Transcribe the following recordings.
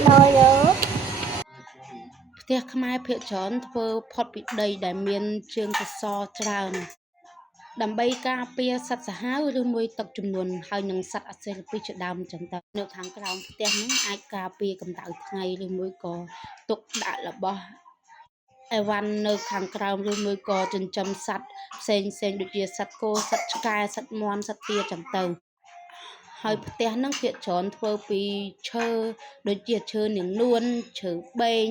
Nồi nước ផ្ទះខ្មែរភាគច្រើនធ្វើផុតពីដីដែលមានជើងសសរច្រើនដើម្បីការពារសត្វសាហាវឬមួយទឹកជំនន់ហើយនឹងសត្វអសិរពិសជាដើមអញ្ចឹងទៅនៅខាងក្រោមផ្ទះហ្នឹងអាចការពារកម្ដៅថ្ងៃឬមួយក៏ទុកដាក់របស់អីវ៉ាន់នៅខាងក្រោមឬមួយក៏ចិញ្ចឹមសត្វផ្សេងដូចជាសត្វគោសត្វឆ្កែសត្វមាន់សត្វទាអញ្ចឹងទៅហើយផ្ទះហ្នឹងភាគច្រើនធ្វើពីឈើដូចជាឈើនាងនួនឈើបេង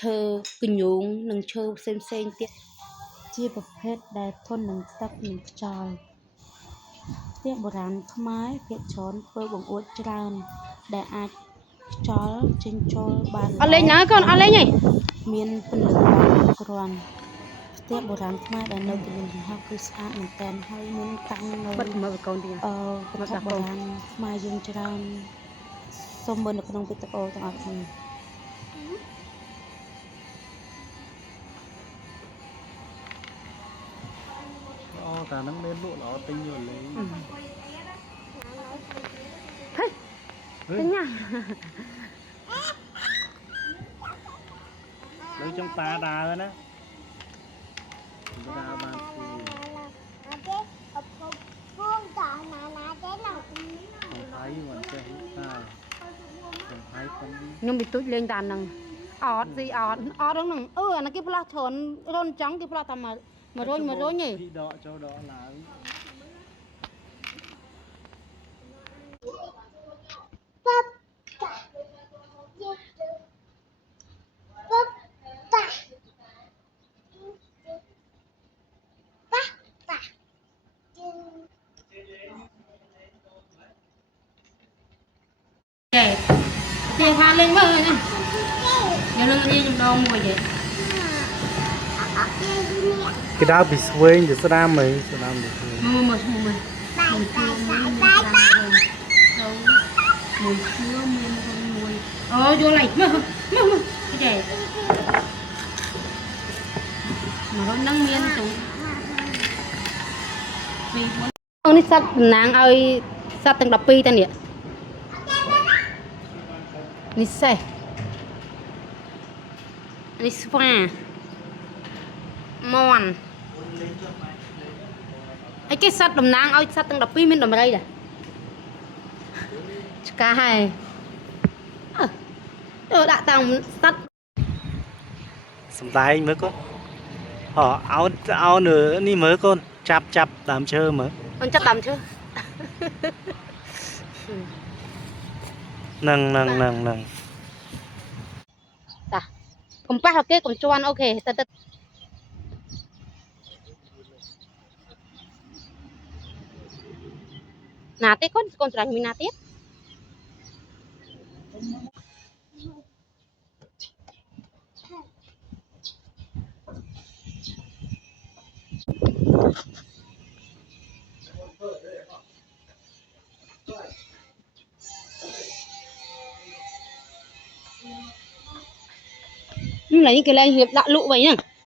ឈើកញ្ញូងនិងឈើផ្សេងទៀតជាប្រភេទដែលធន់នឹងទឹកនិងខ្យល់ផ្ទះបុរាណខ្មែរភាគច្រើនធ្វើបង្អួចច្រើនដែលអាចខ្យល់ចេញចូលបានអត់លេងណាកូនអត់លេងទេមានពន្លឺគ្រប់គ្រាន់ផ្ទះបុរាណខ្មែរដែលនៅទីនេះហៅគឺស្អាតមែនតើហើយមានតាំងនៅបិទមើលកូនទីវត្ថុបុរាណខ្មែរយើងច្រើនសូមមើលនៅក្នុងវីដេអូទាំងអស់គ្នាតានឹងមានលក់ល្អទិញយកលេងហេទិញណាលើចង់តាដើរណាដើរបានពីពុំតណាណាទេឡូវថៃមិនចេះតាថៃប៉ុនខ្ញុំពីទូចលេងតានឹងអត់ស៊ីអត់ហ្នឹងអានេះគេផ្លាស់ច្រើនរុនចឹងគេផ្លាស់តែមករុញទេពីដកចូលដកឡើងពុបពុបតាគេថាលេងមើលណាយកនឹងរៀនម្ដងមួយទេគេដើរពីស្វែងទៅស្ដាមមើលស្ដាមទៅមើលបាយបាយបាយមួយឈឿមានคนមួយអូយល់ហើយមើលចេះមកហ្នឹងមានចុងពី4នេះសត្វតំណាងឲ្យសត្វទាំង12តានេះនេះសេះនេះស្វាមន់ហើយគេសត្វតំណាងឲ្យសត្វទាំង12មានដំរីដែរឆ្កែហើយដាក់តាមសត្វសំដែងមើលកូនអោននេះមើលកូនចាប់ដើមឈើមើលអូនចាប់ដើមឈើនឹងតាកុំប៉ះគេកុំជន់អូខេទៅណាទេកូនស្រឡាញ់មានណាទៀតឡើយគេឡើងរៀបដាក់លក់វិញហ្នឹង